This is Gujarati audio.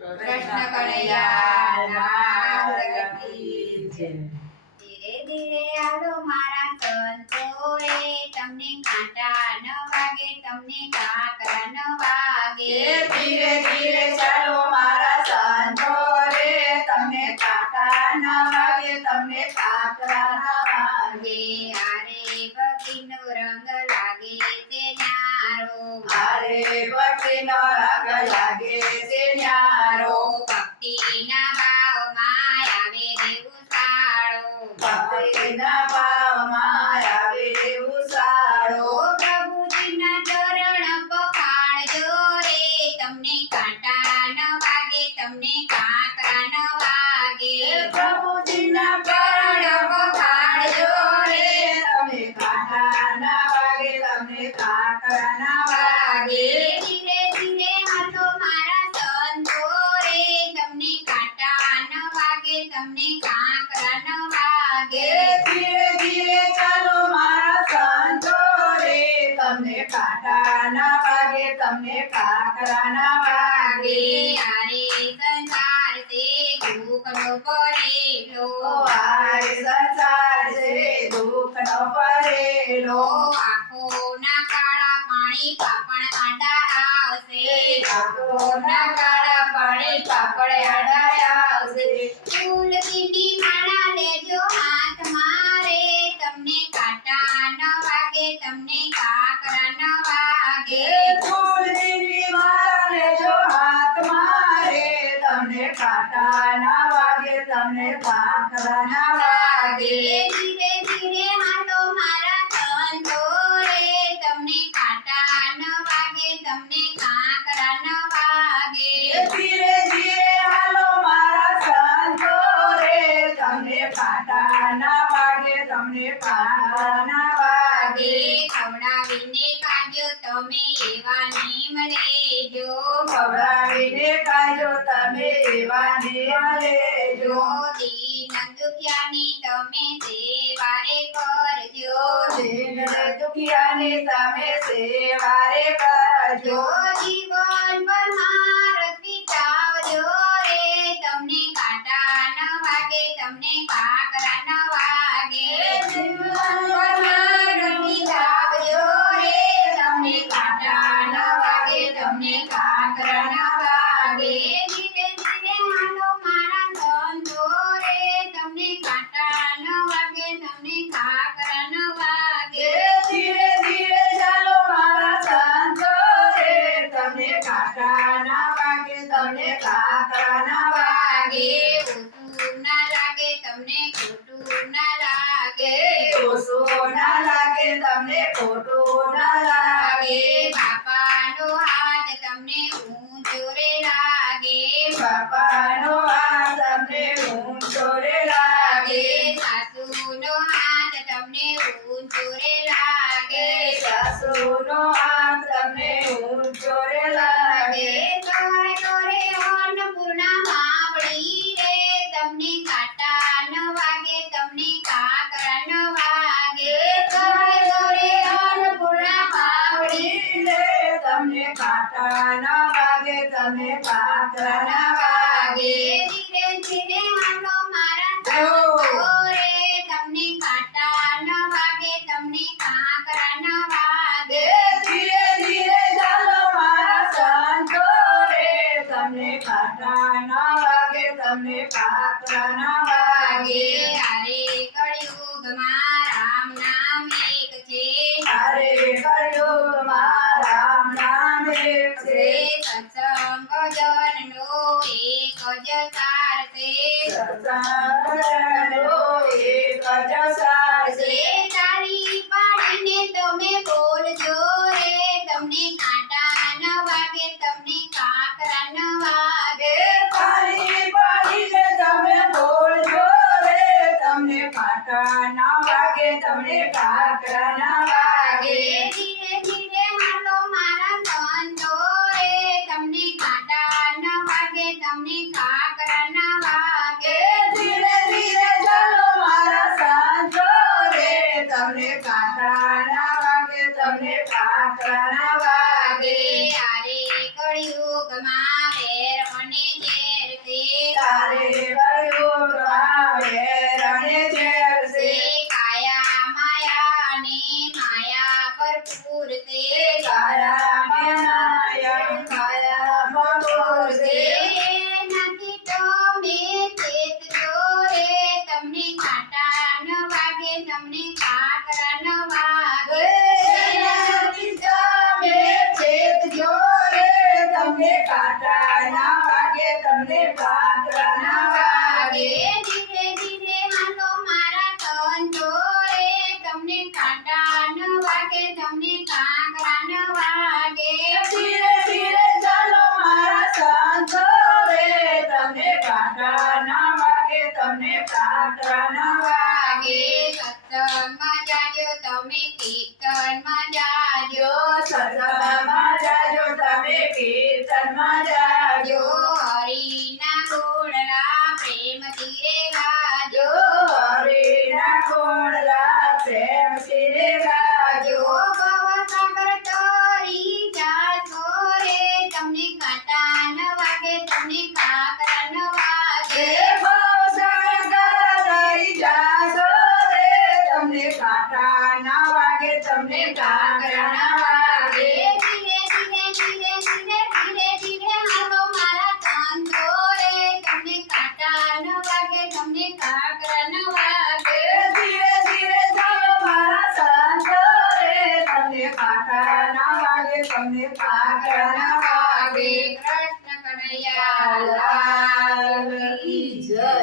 કૃષ્ણ કનૈયા લાલ કી જય। ધીરે ધીરે હાલો મારા સંતો રે, તમને કાંટા ન વાગે, તમને કાકરા ન વાગે। ધીરે ધીરે ચાલો મારા સંતો રે, તમને કાંટા ન વાગે, તમને કાકરા ન વાગે। આરે બગીનો રંગ લાગે તે ન્યારો, મારે ભક્તિનો રંગ લાગે છે ન્યારો। ભક્તિના ભાવમાં આવે રે ઉછાળો, ભક્તિના ભાવમાં આવે રે ઉછાળો। પ્રભુજીના ચરણ પખાળજો રે, તમને કાંટા ન વાગે, તમને કાકરા ન વાગે। પ્રભુજીના ચરણ પખાળજો રે, તમને કાંટા ન વાગે, તમને કાકરા ન વાગે। ધીરે ધીરે હાલો મારા સંતો રે, તમને કાંટા ન વાગે, તમને કાકરા ન વાગે। ધીરે ધીરે ચાલો મારા સંતો રે, તમને કાંટા ન વાગે, તમને કાકરા ન વાગે। આરે સંસાર છે દુઃખનો ભરેલો, આય સંસાર છે દુઃખનો ભરેલો। આંખોના કાળા પાણી પાપણ આડા આવશે, આંખોના કાળા પાણી પાપડ આડા આવશે। તુલસીની માળા લેજો હાથમાં રે, તમને કાંટા ન વાગે, તમને કાકરા ન વાગે। ફૂલની માળા લેજો હાથમાં રે, તમને કાંટા ન વાગે, તમને કાકરા ન વાગે। ધીરે ધીરે હાલો મારા સંતો રે, તમને કાંટા ન વાગે, તમને કાકરા ન વાગે। ધીરે ધીરે હાલો મારા સંતો રે, તમને કાંટા ન વાગે, તમને કાકરા ન વાગે। ખવડાવીને કાઢ્યો તમે એવા નીમ લેજો, ખવડાવીને કાજો તમે એવા નિયમ લેજો। દીન દુખિયાની તમે સેવા રે કરજો, દીન દુખિયાની તમે સેવા રે કરજો। જીવન ભર મારતી ચાવજો રે, તમને કાંટા ન વાગે, તમને કાકરા ન વાગે। જીવનભર મારતી ચાવજો રે, તમને કાંટા ન વાગે, તમને કાકરા ન વાગે। ધીરે ધીરે હાલો મારા સંતો રે, તમને કાંટા ન વાગે, તમને કાકરા ન વાગે। ધીરે ધીરે ચાલો મારા સંતો રે, તમને કાંટા ન વાગે, તમને કાકરા ન વાગે। ઓછું ના લાગે, તમને ખોટું ના લાગે, ઓછું ના લાગે, તમને ખોટું ના લાગે। બાપાનો હાથ તમને ઊંચો રે લાગે, બાપાનો હાથ તમને ઊંચો રે લાગે। સાસુનો હાથ તમને ઊંચો રે લાગે, સાસુનો હાથ તમને ઊંચો રે લાગે। સહાય કરે અન્નપૂર્ણા માવડી રે, તમને કાંટા ન વાગે, તમને કાકરા ન વાગે। સહાય કરે અન્નપૂર્ણા માવડી રે, તમને કાંટા ન વાગે, તમને કાકરા ન વાગે। ધીરે ધીરે હાલો મારા સંતો રે, તમને કાંટા ન વાગે, તમને કાકરા ન વાગે। ધીરે ધીરે ચાલો મારા સંતો રે, તમને કાંટા ન વાગે, તમને કાકરા ન વાગે। અરે કળિયુગમાં રામ નામ એક છે, અરે કળિયુગમાં રામ નામ એક છે। સત્સંગ ભજનનો એક જ સાર છે, સત્સંગનો એક જ સાર છે। તાળી પાડીને તમે બોલજો રે, તમને કાંટા ન વાગે, તમને કાકરા ન વાગે। તાળી પાડીને તમે બોલજો રે, તમને કાંટા ન વાગે, તમને કાકરા ન વાગે। ધીરે ધીરે હાલો મારા સંતો રે, તમને કાંટા ન વાગે, તમને કાકરા ન વાગે। ધીરે ધીરે ચાલો મારા સંતો રે, તમને કાંટા ન વાગે, તમને કાકરા ન વાગે। આરે કળિયુગમાં વેર અને કાકરા ના વાગે તમને કાકરા ના વાગે ધીરે ધીરે હાલો મારા સંતો રે તમને કાંટા ન વાગે તમને કાંકરા ન વાગે ધીરે ધીરે ચાલો મારા સંતો રે તમને કાંટા ના વાગે તમને કાકરા ના વાગે સત્સંગમાં જાજો તમે કીર્તનમાં જાજો સત્સંગમાં જાજો તમે કીર્તનમાં જાજો હરિના ગોળલા પ્રેમથી રે ગાજો હરિના ગુણલા પ્રેમથી રે ગાજો ભવસાગર તરી જાશો રે તમને કાંટા ન વાગે તમને કાકરા ન વાગે એ ભવસાગર તરી જાશો રે તમને કાંટા ના વાગે તમને કાકરા ના વાગે ધીરે ધીરે ધીરે ધીરે ધીરે ધીરે હાલો મારા સંતો રે તમને કાંટા ન વાગે તમને કાકરા ન વાગે ધીરે ધીરે ચાલો મારા સંતો રે તમને કાંટા ના વાગે તમને કાકરા ના વાગે